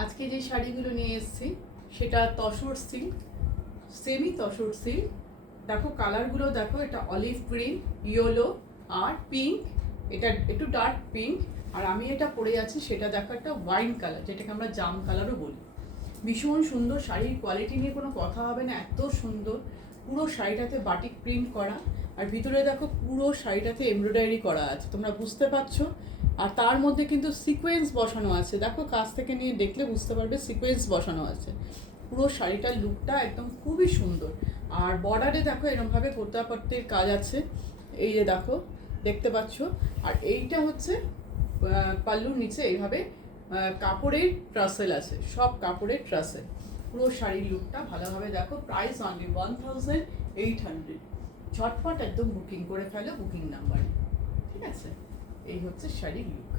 আজকে যে শাড়িগুলো নিয়ে এসেছি সেটা tussar silk, semi tussar silk. দেখো কালারগুলো দেখো, এটা অলিভ গ্রিন, ইয়েলো আর পিঙ্ক, এটা একটু ডার্ক পিঙ্ক। আর আমি এটা পরে আছি সেটা দেখো একটা ওয়াইন কালার, যেটাকে আমরা জাম কালারও বলি। ভীষণ সুন্দর শাড়ির কোয়ালিটি নিয়ে কোনো কথা হবে না, এত সুন্দর। পুরো শাড়িটাতে বাটিক প্রিন্ট করা, আর ভিতরে দেখো পুরো শাড়িটাতে এমব্রয়ডারি করা আছে, তোমরা বুঝতে পারছো। আর তার মধ্যে কিন্তু সিকোয়েন্স বসানো আছে, দেখো কাছ থেকে নিয়ে দেখলে বুঝতে পারবে সিকোয়েন্স বসানো আছে। পুরো শাড়িটার লুকটা একদম খুবই সুন্দর। আর বর্ডারে দেখো এরকমভাবে গোটাপট্টির কাজ আছে, এই যে দেখো দেখতে পাচ্ছ। আর এইটা হচ্ছে পাল্লুর নিচে এইভাবে কাপড়ের ট্রাসেল আছে, সব কাপড়ের ট্রাসেল। পুরো শাড়ির লুকটা ভালোভাবে দেখো। Price only 1800। ঝটপট একদম বুকিং করে ফেলো বুকিং নাম্বারে, ঠিক আছে। এই হচ্ছে শাড়ির লুক।